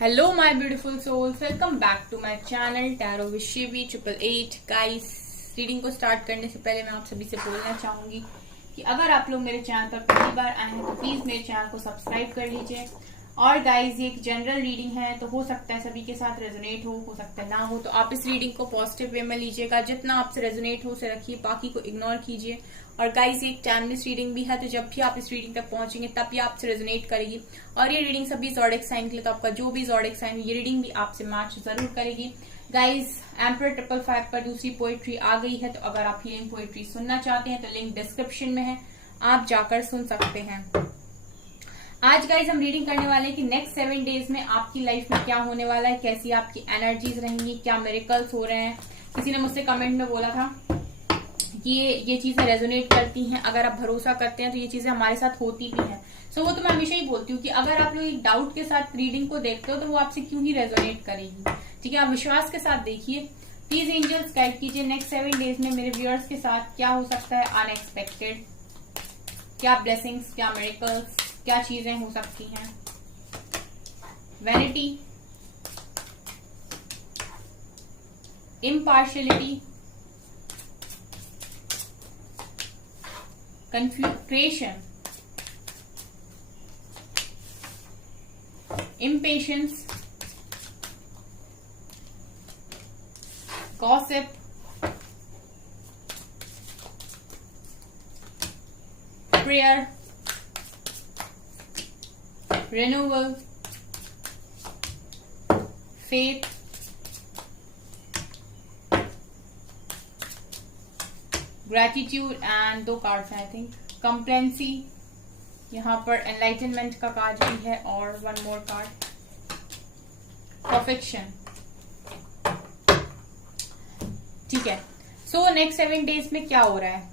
Hello my beautiful souls, welcome back to my channel tarot with Shivi 888। Guys, reading को start करने से पहले मैं आप सभी से बोलना चाहूंगी कि अगर आप लोग मेरे चैनल पर पहली बार आए हैं तो प्लीज मेरे चैनल को सब्सक्राइब कर लीजिए। और गाइस, ये एक जनरल रीडिंग है तो हो सकता है सभी के साथ रेजोनेट हो सकता है ना हो, तो आप इस रीडिंग को पॉजिटिव वे में लीजिएगा। जितना आपसे रेजोनेट हो उसे रखिए, बाकी को इग्नोर कीजिए। और गाइस, ये एक टाइमलेस रीडिंग भी है, तो जब भी आप इस रीडिंग तक पहुंचेंगे तब ये आपसे रेजोनेट करेगी। और ये रीडिंग सभी ज़ोडिएक साइन के लिए, तो आपका जो भी ज़ोडिएक साइन ये रीडिंग भी आपसे मैच जरूर करेगी। गाइस, एम्परर 555 पर दूसरी पोएट्री आ गई है, तो अगर आप हीलिंग पोएट्री सुनना चाहते हैं तो लिंक डिस्क्रिप्शन में है, आप जाकर सुन सकते हैं। आज गाइज हम रीडिंग करने वाले हैं कि नेक्स्ट 7 डेज में आपकी लाइफ में क्या होने वाला है, कैसी आपकी एनर्जीज रहेंगी, क्या मिरेकल्स हो रहे हैं। किसी ने मुझसे कमेंट में बोला था कि ये चीजें रेजोनेट करती हैं, अगर आप भरोसा करते हैं तो ये चीजें हमारे साथ होती भी हैं। सो वो तो मैं हमेशा ही बोलती हूँ कि अगर आप लोग एक डाउट के साथ रीडिंग को देखते हो तो वो आपसे क्यों ही रेजोनेट करेगी। ठीक है, आप विश्वास के साथ देखिए। प्लीज एंजल्स गाइड कीजिए नेक्स्ट 7 डेज में मेरे व्यूअर्स के साथ क्या हो सकता है अनएक्सपेक्टेड, क्या ब्लेसिंग्स, क्या मिरेकल्स, क्या चीजें हो सकती हैं। Vanity, impartiality, creation, impatience, gossip, prayer, renewal, faith, gratitude and 2 cards हैं आई थिंक, कंप्लेंसी, यहाँ पर एनलाइटनमेंट का कार्ड भी है और 1 मोर कार्ड, परफेक्शन। ठीक है, सो नेक्स्ट 7 डेज में क्या हो रहा है।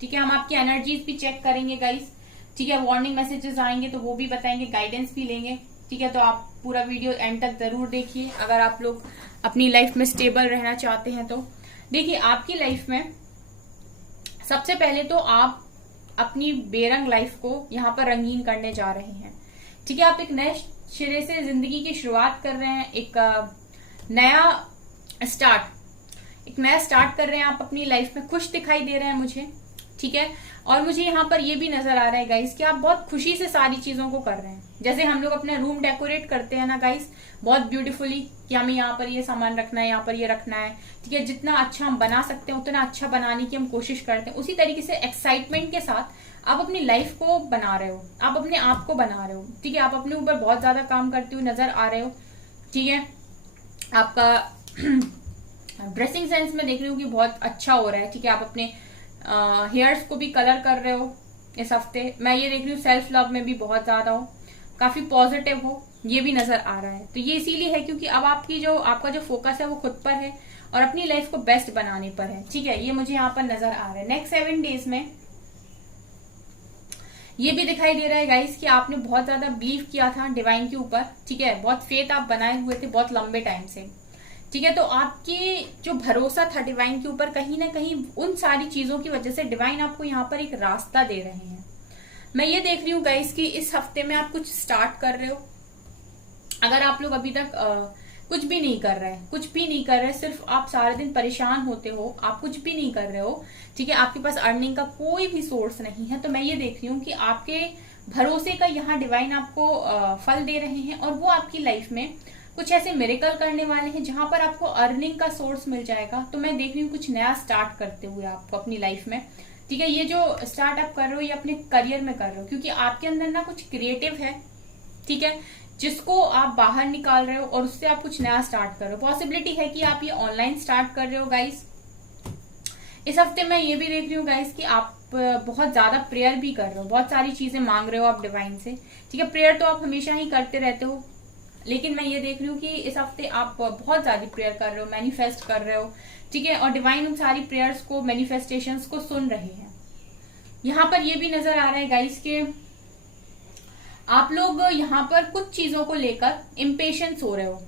ठीक है, हम आपकी एनर्जीज भी चेक करेंगे गाइस। ठीक है, वार्निंग मैसेजेस आएंगे तो वो भी बताएंगे, गाइडेंस भी लेंगे। ठीक है, तो आप पूरा वीडियो एंड तक जरूर देखिए अगर आप लोग अपनी लाइफ में स्टेबल रहना चाहते हैं। तो देखिए, आपकी लाइफ में सबसे पहले तो आप अपनी बेरंग लाइफ को यहाँ पर रंगीन करने जा रहे हैं। ठीक है, आप एक नए सिरे से जिंदगी की शुरुआत कर रहे हैं, एक नया स्टार्ट कर रहे हैं। आप अपनी लाइफ में खुश दिखाई दे रहे हैं मुझे। ठीक है, और मुझे यहाँ पर ये भी नजर आ रहा है गाइस कि आप बहुत खुशी से सारी चीजों को कर रहे हैं। जैसे हम लोग अपना रूम डेकोरेट करते हैं ना गाइस, बहुत ब्यूटीफुली, कि हमें यहाँ पर ये सामान रखना है, यहाँ पर ये रखना है। ठीक है, जितना अच्छा हम बना सकते हैं उतना अच्छा बनाने की हम कोशिश करते हैं। उसी तरीके से एक्साइटमेंट के साथ आप अपनी लाइफ को बना रहे हो, आप अपने आप को बना रहे हो। ठीक है, आप अपने ऊपर बहुत ज्यादा काम करते हुए नजर आ रहे हो। ठीक है, आपका ड्रेसिंग सेंस में देख रही हूँ कि बहुत अच्छा हो रहा है। ठीक है, आप अपने हेयर्स को भी कलर कर रहे हो इस हफ्ते। मैं ये देख रही हूँ सेल्फ लव में भी बहुत ज्यादा हो, काफी पॉजिटिव हो, ये भी नजर आ रहा है। तो ये इसीलिए है क्योंकि अब आपका जो फोकस है वो खुद पर है और अपनी लाइफ को बेस्ट बनाने पर है। ठीक है, ये मुझे यहाँ पर नजर आ रहा है। नेक्स्ट 7 डेज में ये भी दिखाई दे रहा है गाइस कि आपने बहुत ज्यादा बिलीव किया था डिवाइन के ऊपर। ठीक है, बहुत फेथ आप बनाए हुए थे बहुत लंबे टाइम से। ठीक है, तो आपके जो भरोसा था डिवाइन के ऊपर, कहीं ना कहीं उन सारी चीजों की वजह से डिवाइन आपको यहाँ पर एक रास्ता दे रहे हैं। मैं ये देख रही हूँ गाइस कि इस हफ्ते में आप कुछ स्टार्ट कर रहे हो। अगर आप लोग अभी तक कुछ भी नहीं कर रहे, सिर्फ आप सारे दिन परेशान होते हो, आप कुछ भी नहीं कर रहे हो। ठीक है, आपके पास अर्निंग का कोई भी सोर्स नहीं है, तो मैं ये देख रही हूँ कि आपके भरोसे का यहाँ डिवाइन आपको फल दे रहे हैं और वो आपकी लाइफ में कुछ ऐसे मिरेकल करने वाले हैं जहां पर आपको अर्निंग का सोर्स मिल जाएगा। तो मैं देख रही हूँ कुछ नया स्टार्ट करते हुए आपको अपनी लाइफ में। ठीक है, ये जो स्टार्ट आप कर रहे हो ये अपने करियर में कर रहे हो, क्योंकि आपके अंदर ना कुछ क्रिएटिव है। ठीक है, जिसको आप बाहर निकाल रहे हो और उससे आप कुछ नया स्टार्ट कर रहे हो। पॉसिबिलिटी है कि आप ये ऑनलाइन स्टार्ट कर रहे हो गाइस। इस हफ्ते मैं ये भी देख रही हूँ गाइस कि आप बहुत ज्यादा प्रेयर भी कर रहे हो, बहुत सारी चीजें मांग रहे हो आप डिवाइन से। ठीक है, प्रेयर तो आप हमेशा ही करते रहते हो, लेकिन मैं ये देख रही हूँ कि इस हफ्ते आप बहुत ज्यादा प्रेयर कर रहे हो, मैनिफेस्ट कर रहे हो। ठीक है, और डिवाइन उन सारी प्रेयर्स को, मैनिफेस्टेशंस को सुन रहे हैं। यहाँ पर ये भी नजर आ रहा है गाइस के आप लोग यहाँ पर कुछ चीजों को लेकर इम्पेशंस हो रहे हो।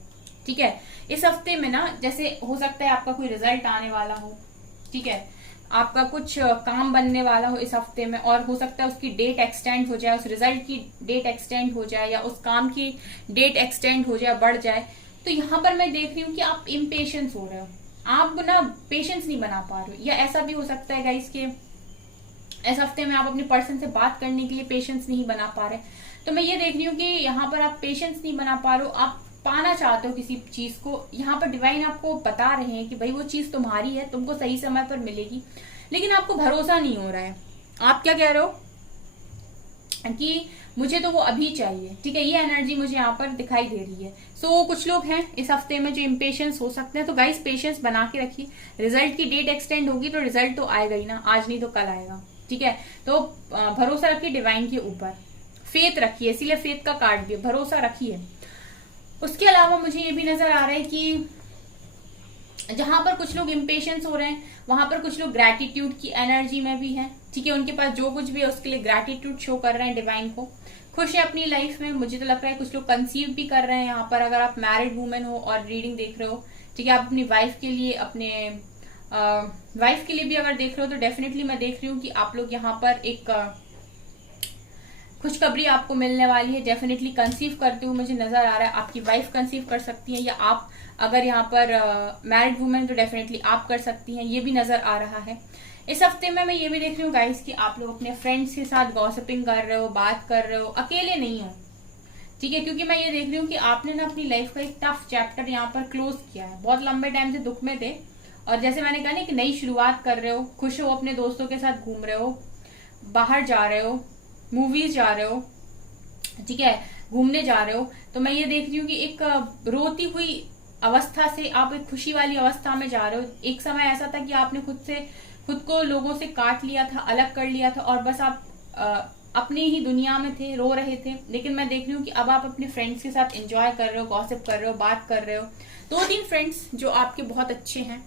ठीक है, इस हफ्ते में ना, जैसे हो सकता है आपका कोई रिजल्ट आने वाला हो। ठीक है, आपका कुछ काम बनने वाला हो इस हफ्ते में, और हो सकता है उसकी डेट एक्सटेंड हो जाए, उस रिजल्ट की डेट एक्सटेंड हो जाए, या उस काम की डेट एक्सटेंड हो जाए, बढ़ जाए। तो यहाँ पर मैं देख रही हूँ कि आप इम्पेशंस हो रहे हो, आप ना पेशेंस नहीं बना पा रहे हो। या ऐसा भी हो सकता है गाइस कि इस हफ्ते में आप अपने पर्सन से बात करने के लिए पेशेंस नहीं बना पा रहे। तो मैं ये देख रही हूँ कि यहाँ पर आप पेशेंस नहीं बना पा रहे हो, आप पाना चाहते हो किसी चीज को। यहाँ पर डिवाइन आपको बता रहे हैं कि भाई वो चीज तुम्हारी है, तुमको सही समय पर मिलेगी, लेकिन आपको भरोसा नहीं हो रहा है। आप क्या कह रहे हो कि मुझे तो वो अभी चाहिए, ठीक है, ये एनर्जी मुझे यहाँ पर दिखाई दे रही है। सो कुछ लोग हैं इस हफ्ते में जो इम्पेशंस हो सकते हैं, तो गाइस पेशेंस बना के रखिए। रिजल्ट की डेट एक्सटेंड होगी तो रिजल्ट तो आएगा ही ना, आज नहीं तो कल आएगा, ठीक है। तो भरोसा रखिए डिवाइन के ऊपर, फेथ रखिए, इसीलिए फेथ का कार्ड भी, भरोसा रखिए। उसके अलावा मुझे ये भी नजर आ रहा है कि जहां पर कुछ लोग इम्पेशंस हो रहे हैं, वहां पर कुछ लोग ग्रैटिट्यूड की एनर्जी में भी है, ठीक है। उनके पास जो कुछ भी है उसके लिए ग्रैटिट्यूड शो कर रहे हैं डिवाइन को, खुश है अपनी लाइफ में। मुझे तो लग रहा है कुछ लोग कंसीव भी कर रहे हैं यहाँ पर, अगर आप मैरिड वुमेन हो और रीडिंग देख रहे हो, ठीक है। आप अपनी वाइफ के लिए, अपने वाइफ के लिए भी अगर देख रहे हो, तो डेफिनेटली मैं देख रही हूँ कि आप लोग यहाँ पर एक खुशखबरी आपको मिलने वाली है। डेफिनेटली कंसीव करते हुए मुझे नजर आ रहा है, आपकी वाइफ कंसीव कर सकती है, या आप अगर यहाँ पर मैरिड वुमेन तो डेफिनेटली आप कर सकती हैं, ये भी नजर आ रहा है। इस हफ्ते में मैं ये भी देख रही हूँ गाइस कि आप लोग अपने फ्रेंड्स के साथ गॉसिपिंग कर रहे हो, बात कर रहे हो, अकेले नहीं हो, ठीक है। क्योंकि मैं ये देख रही हूँ कि आपने ना अपनी लाइफ का एक टफ चैप्टर यहाँ पर क्लोज किया है, बहुत लंबे टाइम से दुख में थे, और जैसे मैंने कहा ना कि नई शुरुआत कर रहे हो, खुश हो, अपने दोस्तों के साथ घूम रहे हो, बाहर जा रहे हो, मूवीज जा रहे हो, ठीक है, घूमने जा रहे हो। तो मैं ये देख रही हूँ कि एक रोती हुई अवस्था से आप एक खुशी वाली अवस्था में जा रहे हो। एक समय ऐसा था कि आपने खुद को लोगों से काट लिया था, अलग कर लिया था, और बस आप अपनी ही दुनिया में थे, रो रहे थे। लेकिन मैं देख रही हूँ कि अब आप अपने फ्रेंड्स के साथ एंजॉय कर रहे हो, गॉसिप कर रहे हो, बात कर रहे हो। 2-3 फ्रेंड्स जो आपके बहुत अच्छे हैं।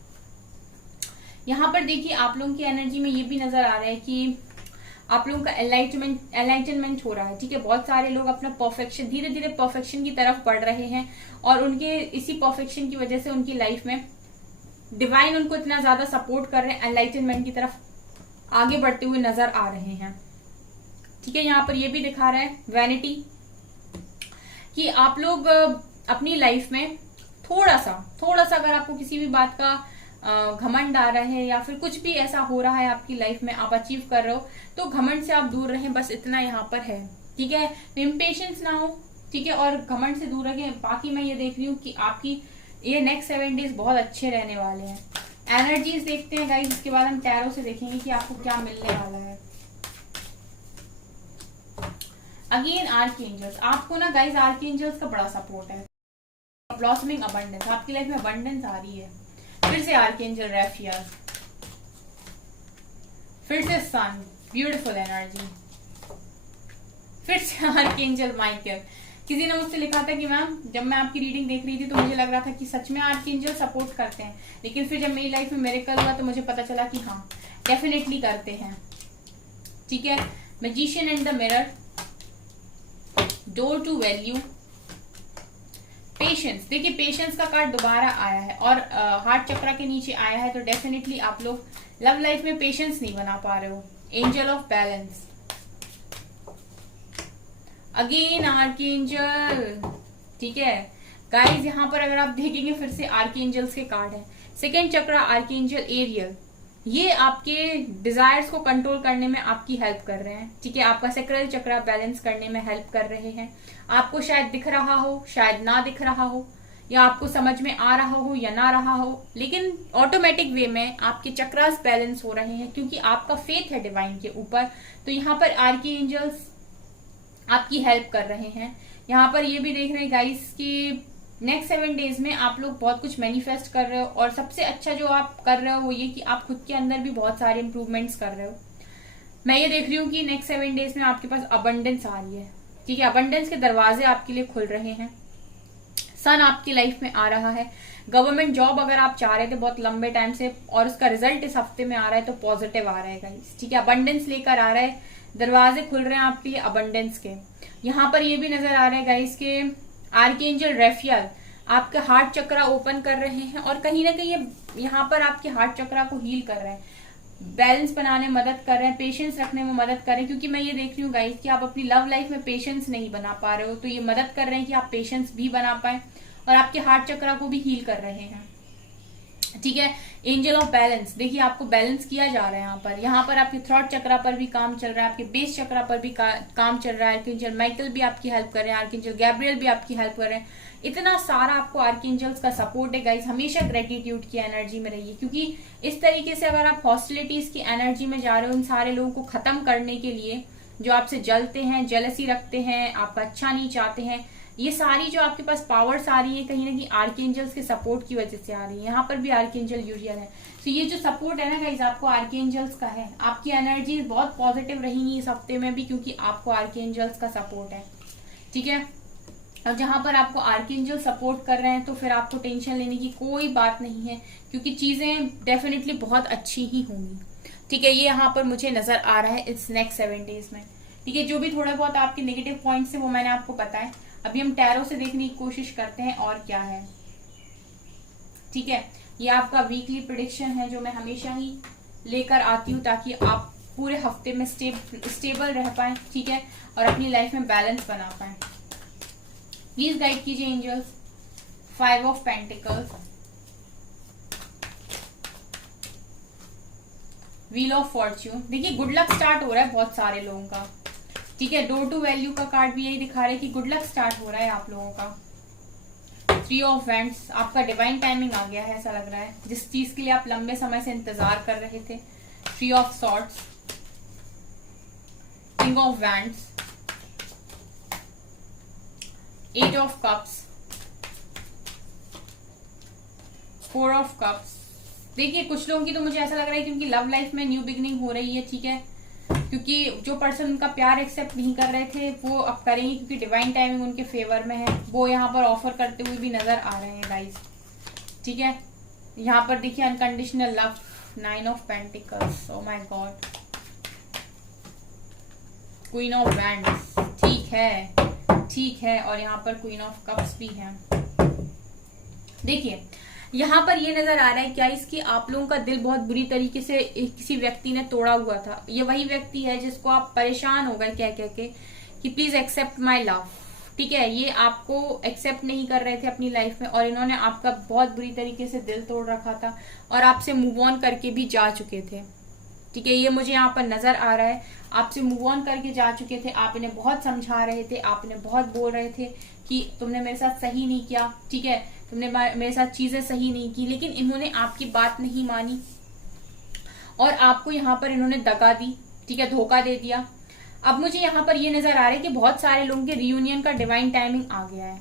यहाँ पर देखिए आप लोगों की एनर्जी में ये भी नजर आ रहा है कि आप लोगों का एनलाइटनमेंट हो रहा है, ठीक है। बहुत सारे लोग अपना परफेक्शन, धीरे धीरे परफेक्शन की तरफ बढ़ रहे हैं, और उनके इसी परफेक्शन की वजह से उनकी लाइफ में डिवाइन उनको इतना ज्यादा सपोर्ट कर रहे हैं, एनलाइटनमेंट की तरफ आगे बढ़ते हुए नजर आ रहे हैं, ठीक है। यहाँ पर ये भी दिखा रहा है वैनिटी, कि आप लोग अपनी लाइफ में थोड़ा सा अगर आपको किसी भी बात का घमंड आ रहा है, या फिर कुछ भी ऐसा हो रहा है आपकी लाइफ में, आप अचीव कर रहे हो, तो घमंड से आप दूर रहें, बस इतना यहाँ पर है, ठीक है। इम्पेशंस ना हो, ठीक है, और घमंड से दूर रखें। बाकी मैं ये देख रही हूँ कि आपकी ये नेक्स्ट 7 डेज बहुत अच्छे रहने वाले हैं। एनर्जीज देखते हैं गाइस, उसके बाद हम टैरो से देखेंगे कि आपको क्या मिलने वाला है। अगेन आर्कएंजल्स, आपको ना गाइस आर्कएंजल्स का बड़ा सपोर्ट है। ब्लॉसमिंग अबंडेंस, आपकी लाइफ में अबंडेंस आ रही है। फिर से आर्कएंजल राफेल, फिर से सन, ब्यूटीफुल एनर्जी, फिर से आर्कएंजल माइकल। किसी ने मुझसे लिखा था कि मैम जब मैं आपकी रीडिंग देख रही थी तो मुझे लग रहा था कि सच में आर्कएंजल सपोर्ट करते हैं, लेकिन फिर जब मेरी लाइफ में मिरेकल हुआ तो मुझे पता चला कि हाँ डेफिनेटली करते हैं, ठीक है। Magician in the mirror, door to value, patience. देखिए पेशेंस का कार्ड दोबारा आया है, और हार्ट चक्रा के नीचे आया है, तो डेफिनेटली आप लोग लव लाइफ में पेशेंस नहीं बना पा रहे हो। Angel of balance, again archangel, ठीक है गाइस। यहाँ पर अगर आप देखेंगे फिर से आर्कएंजल्स के कार्ड है। सेकेंड चक्रा आर्कएंजल एरियल, ये आपके डिजायर्स को कंट्रोल करने में आपकी हेल्प कर रहे हैं, ठीक है। आपका सेक्रल चक्रा बैलेंस करने में हेल्प कर रहे हैं। आपको शायद दिख रहा हो, शायद ना दिख रहा हो, या आपको समझ में आ रहा हो या ना रहा हो, लेकिन ऑटोमेटिक वे में आपके चक्रास बैलेंस हो रहे हैं, क्योंकि आपका फेथ है डिवाइन के ऊपर। तो यहाँ पर आर्कएंजल्स आपकी हेल्प कर रहे हैं। यहाँ पर ये भी देख रहे हैं गाइस कि नेक्स्ट 7 डेज में आप लोग बहुत कुछ मैनिफेस्ट कर रहे हो, और सबसे अच्छा जो आप कर रहे हो वो ये कि आप खुद के अंदर भी बहुत सारे इंप्रूवमेंट्स कर रहे हो। मैं ये देख रही हूँ कि नेक्स्ट 7 डेज में आपके पास अबंडेंस आ रही है, ठीक है। अबंडेंस के दरवाजे आपके लिए खुल रहे हैं। सन आपकी लाइफ में आ रहा है। गवर्नमेंट जॉब अगर आप चाह रहे थे बहुत लंबे टाइम से, और उसका रिजल्ट इस हफ्ते में आ रहा है, तो पॉजिटिव आ रहा है गाइस, ठीक है। अबंडेंस लेकर आ रहा है, दरवाजे खुल रहे हैं आपके लिए अबंडेंस के। यहाँ पर ये भी नजर आ रहा है गाइस के आर्कएंजल राफेल आपके हार्ट चक्रा ओपन कर रहे हैं, और कहीं ना कहीं यहाँ पर आपके हार्ट चक्रा को हील कर रहे हैं। बैलेंस बनाने में मदद कर रहे हैं, पेशेंस रखने में मदद कर रहे हैं, क्योंकि मैं ये देख रही हूँ गाइस कि आप अपनी लव लाइफ में पेशेंस नहीं बना पा रहे हो, तो ये मदद कर रहे हैं कि आप पेशेंस भी बना पाए और आपके हार्ट चक्र को भी हील कर रहे हैं। ठीक है, एंजल ऑफ बैलेंस, देखिए आपको बैलेंस किया जा रहा है यहाँ पर आपके थ्रॉट चक्रा पर भी काम चल रहा है, आपके बेस चक्रा पर भी काम चल रहा है। आर्कएंजल माइकल भी आपकी हेल्प कर रहे हैं, आर्कएंजल गैब्रियल भी आपकी हेल्प कर रहे हैं। इतना सारा आपको आर्कएंजल्स का सपोर्ट है गाइस। हमेशा ग्रेटिट्यूड की एनर्जी में रहिए, क्योंकि इस तरीके से अगर आप हॉस्टिलिटीज की एनर्जी में जा रहे हो, इन सारे लोगों को खत्म करने के लिए जो आपसे जलते हैं, जेलसी रखते हैं, आपका अच्छा नहीं चाहते हैं, ये सारी जो आपके पास पावर्स आ रही है कहीं ना कहीं आर्कएंजल्स के सपोर्ट की वजह से आ रही है। यहाँ पर भी आर्कएंजल यूरियल है, तो ये जो सपोर्ट है ना गाइस आपको आर्कएंजल्स का है। आपकी एनर्जी बहुत पॉजिटिव रहेंगी इस हफ्ते में भी, क्योंकि आपको आर्कएंजल्स का सपोर्ट है। ठीक है, अब जहां पर आपको आर्कएंजल सपोर्ट कर रहे हैं तो फिर आपको टेंशन लेने की कोई बात नहीं है, क्योंकि चीजें डेफिनेटली बहुत अच्छी ही होंगी। ठीक है, ये यहाँ पर मुझे नजर आ रहा है इस नेक्स्ट 7 डेज में। ठीक है, जो भी थोड़ा बहुत आपके नेगेटिव पॉइंट्स है वो मैंने आपको बताया। अभी हम टैरो से देखने की कोशिश करते हैं और क्या है। ठीक है, ये आपका वीकली प्रेडिक्शन है जो मैं हमेशा ही लेकर आती हूँ, ताकि आप पूरे हफ्ते में स्टेबल रह पाए। ठीक है, और अपनी लाइफ में बैलेंस बना पाए। प्लीज गाइड कीजिए angels. 5 of pentacles, wheel of fortune. देखिए गुड लक स्टार्ट हो रहा है बहुत सारे लोगों का। ठीक है, डोर टू वैल्यू का कार्ड भी यही दिखा रहा है कि गुड लक स्टार्ट हो रहा है आप लोगों का। 3 ऑफ वैंड्स, आपका डिवाइन टाइमिंग आ गया है ऐसा लग रहा है, जिस चीज के लिए आप लंबे समय से इंतजार कर रहे थे। 3 of swords, king of wands, 8 of cups, 4 of cups. देखिए कुछ लोगों की तो मुझे ऐसा लग रहा है कि उनकी लव लाइफ में न्यू बिगनिंग हो रही है। ठीक है, क्योंकि जो पर्सन उनका प्यार एक्सेप्ट नहीं कर रहे थे वो अब करेंगे, क्योंकि डिवाइन टाइमिंग उनके फेवर में है। वो यहाँ पर ऑफर करते हुए भी नजर आ रहे हैं गाइस। ठीक है, यहाँ पर देखिए unconditional love, 9 of pentacles, oh my God, queen of wands. ठीक है, और यहाँ पर क्वीन ऑफ कप्स भी है। देखिए यहाँ पर ये नजर आ रहा है क्या इसकी आप लोगों का दिल बहुत बुरी तरीके से किसी व्यक्ति ने तोड़ा हुआ था। ये वही व्यक्ति है जिसको आप परेशान हो गए कह के कि प्लीज एक्सेप्ट माय लव। ठीक है, ये आपको एक्सेप्ट नहीं कर रहे थे अपनी लाइफ में, और इन्होंने आपका बहुत बुरी तरीके से दिल तोड़ रखा था और आपसे मूव ऑन करके भी जा चुके थे। ठीक है, ये मुझे यहाँ पर नजर आ रहा है, आपसे मूव ऑन करके जा चुके थे। आप इन्हें बहुत समझा रहे थे, आप इन्हें बहुत बोल रहे थे कि तुमने मेरे साथ सही नहीं किया। ठीक है, तुमने मेरे साथ चीजें सही नहीं की, लेकिन इन्होंने आपकी बात नहीं मानी और आपको यहाँ पर इन्होंने दगा दी। ठीक है, धोखा दे दिया। अब मुझे यहाँ पर ये नजर आ रहा है कि बहुत सारे लोगों के रियूनियन का डिवाइन टाइमिंग आ गया है।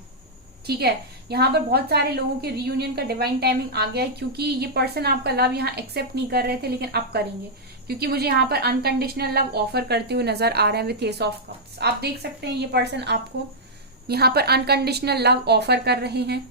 ठीक है, यहाँ पर बहुत सारे लोगों के रियूनियन का डिवाइन टाइमिंग आ गया है, क्योंकि ये पर्सन आपका लव यहाँ एक्सेप्ट नहीं कर रहे थे, लेकिन अब करेंगे, क्योंकि मुझे यहाँ पर अनकंडीशनल लव ऑफर करते हुए नजर आ रहे हैं विथ एस ऑफ कप्स। आप देख सकते हैं ये पर्सन आपको यहाँ पर अनकंडीशनल लव ऑफर कर रहे हैं।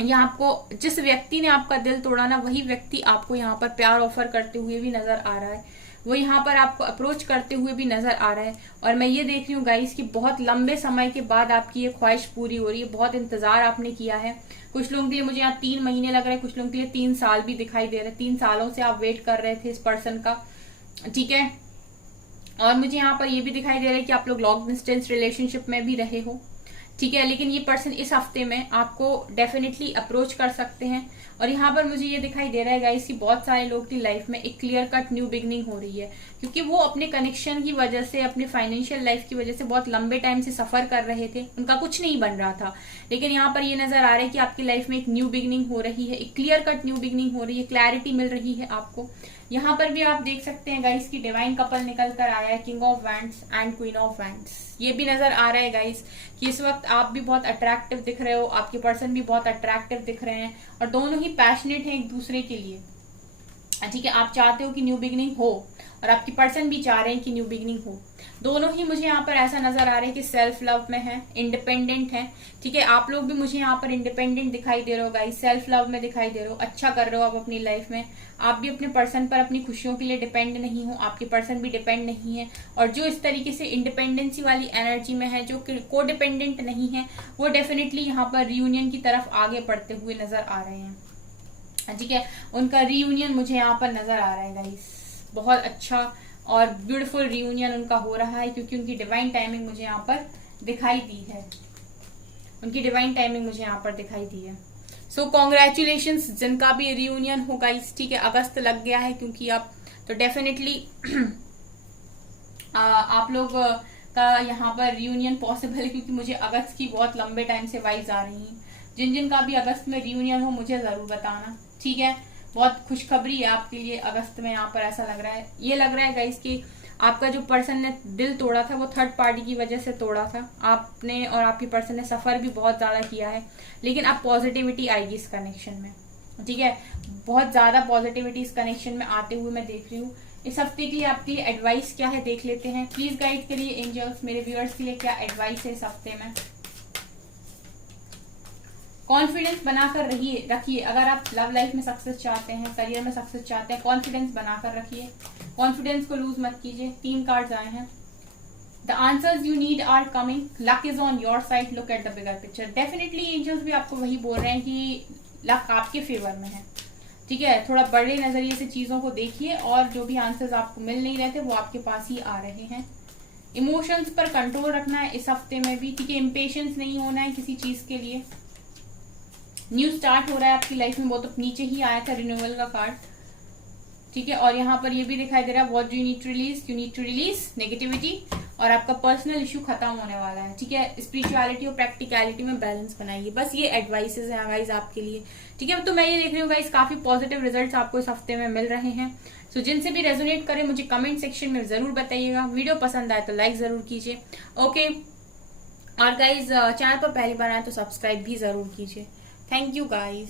यहाँ आपको जिस व्यक्ति ने आपका दिल तोड़ा ना, वही व्यक्ति आपको यहाँ पर प्यार ऑफर करते हुए भी नजर आ रहा है, वो यहाँ पर आपको अप्रोच करते हुए भी नजर आ रहा है। और मैं ये देख रही हूँ गाइस कि बहुत लंबे समय के बाद आपकी ये ख्वाहिश पूरी हो रही है। बहुत इंतजार आपने किया है। कुछ लोगों के लिए मुझे यहाँ 3 महीने लग रहे हैं, कुछ लोगों के लिए 3 साल भी दिखाई दे रहे हैं। 3 सालों से आप वेट कर रहे थे इस पर्सन का। ठीक है, और मुझे यहाँ पर ये भी दिखाई दे रहा है कि आप लोग लॉन्ग डिस्टेंस रिलेशनशिप में भी रहे हो। ठीक है, लेकिन ये पर्सन इस हफ्ते में आपको डेफिनेटली अप्रोच कर सकते हैं। और यहाँ पर मुझे ये दिखाई दे रहा है गाइस कि बहुत सारे लोग की लाइफ में एक क्लियर कट न्यू बिगनिंग हो रही है, क्योंकि वो अपने कनेक्शन की वजह से, अपने फाइनेंशियल लाइफ की वजह से बहुत लंबे टाइम से सफर कर रहे थे, उनका कुछ नहीं बन रहा था। लेकिन यहाँ पर ये नजर आ रहा है कि आपकी लाइफ में एक न्यू बिगनिंग हो रही है, एक क्लियर कट न्यू बिगनिंग हो रही है, क्लैरिटी मिल रही है आपको। यहाँ पर भी आप देख सकते हैं गाइस की डिवाइन कपल निकल कर आया है, king of wands and queen of wands. ये भी नजर आ रहा है गाइस कि इस वक्त आप भी बहुत अट्रैक्टिव दिख रहे हो, आपके पर्सन भी बहुत अट्रैक्टिव दिख रहे हैं, और दोनों ही पैशनेट हैं एक दूसरे के लिए। ठीक है, आप चाहते हो कि न्यू बिगनिंग हो और आपकी पर्सन भी चाह रहे हैं कि न्यू बिगनिंग हो। दोनों ही मुझे यहाँ पर ऐसा नजर आ रहा है कि सेल्फ लव में है, इंडिपेंडेंट है। ठीक है, आप लोग भी मुझे यहाँ पर इंडिपेंडेंट दिखाई दे रहे हो गाइस, सेल्फ लव में दिखाई दे रहे हो, अच्छा कर रहे हो आप अपनी लाइफ में। आप भी अपने पर्सन पर अपनी खुशियों के लिए डिपेंड नहीं हो, आपके पर्सन भी डिपेंड नहीं है। और जो इस तरीके से इंडिपेंडेंसी वाली एनर्जी में है, जो को डिपेंडेंट नहीं है, वो डेफिनेटली यहाँ पर रियूनियन की तरफ आगे बढ़ते हुए नजर आ रहे हैं। ठीक है, उनका रियूनियन मुझे यहाँ पर नजर आ रहा है गाइस। बहुत अच्छा और ब्यूटीफुल रियूनियन उनका हो रहा है, क्योंकि उनकी डिवाइन टाइमिंग मुझे यहाँ पर दिखाई दी है। उनकी डिवाइन टाइमिंग मुझे यहाँ पर दिखाई दी है। सो कॉन्ग्रेचुलेशन जिनका भी रियूनियन हो गाइस, ठीक है। अगस्त लग गया है क्योंकि आप तो डेफिनेटली आप लोग का यहाँ पर रियूनियन पॉसिबल है, क्योंकि मुझे अगस्त की बहुत लंबे टाइम से वाइब्स आ रही हैं। जिन जिन का भी अगस्त में रियूनियन हो मुझे जरूर बताना, ठीक है। बहुत खुशखबरी है आपके लिए अगस्त में, यहाँ पर ऐसा लग रहा है, ये लग रहा है गाइस कि आपका जो पर्सन ने दिल तोड़ा था वो थर्ड पार्टी की वजह से तोड़ा था आपने, और आपके पर्सन ने सफर भी बहुत ज्यादा किया है, लेकिन अब पॉजिटिविटी आएगी इस कनेक्शन में, ठीक है। बहुत ज्यादा पॉजिटिविटी इस कनेक्शन में आते हुए मैं देख रही हूँ। इस हफ्ते के लिए आपके लिए एडवाइस क्या है देख लेते हैं। प्लीज गाइड करिए एंजल्स, मेरे व्यूअर्स के लिए क्या एडवाइस है इस हफ्ते में। कॉन्फिडेंस बनाकर रखिए। अगर आप लव लाइफ में सक्सेस चाहते हैं, करियर में सक्सेस चाहते हैं, कॉन्फिडेंस बनाकर रखिए, कॉन्फिडेंस को लूज मत कीजिए। 3 कार्ड्स आए हैं। The answers you need are coming, luck is on your side, look at the bigger picture. Definitely angels भी आपको वही बोल रहे हैं कि लक आपके फेवर में है, ठीक है। थोड़ा बड़े नजरिए से चीजों को देखिए, और जो भी आंसर्स आपको मिल नहीं रहे थे वो आपके पास ही आ रहे हैं। इमोशंस पर कंट्रोल रखना है इस हफ्ते में भी, ठीक है। इम्पेशंस नहीं होना है किसी चीज के लिए। न्यू स्टार्ट हो रहा है आपकी लाइफ में, वो तो नीचे ही आया था रिन्यूअल का कार्ड, ठीक है। और यहाँ पर ये भी दिखाई दे रहा है what do you need to release negativity, और आपका पर्सनल इशू खत्म होने वाला है, ठीक है। स्पिरिचुअलिटी और प्रैक्टिकलिटी में बैलेंस बनाइए, बस ये एडवाइसेस हैं गाइस आपके लिए, ठीक है। तो मैं ये देख रही हूँ गाइस काफी पॉजिटिव रिजल्ट्स आपको इस हफ्ते में मिल रहे हैं। सो जिनसे भी रेजोनेट करे मुझे कमेंट सेक्शन में जरूर बताइएगा। वीडियो पसंद आए तो लाइक जरूर कीजिए, ओके। और गाइज चैनल पर पहली बार आए तो सब्सक्राइब भी जरूर कीजिए। Thank you guys.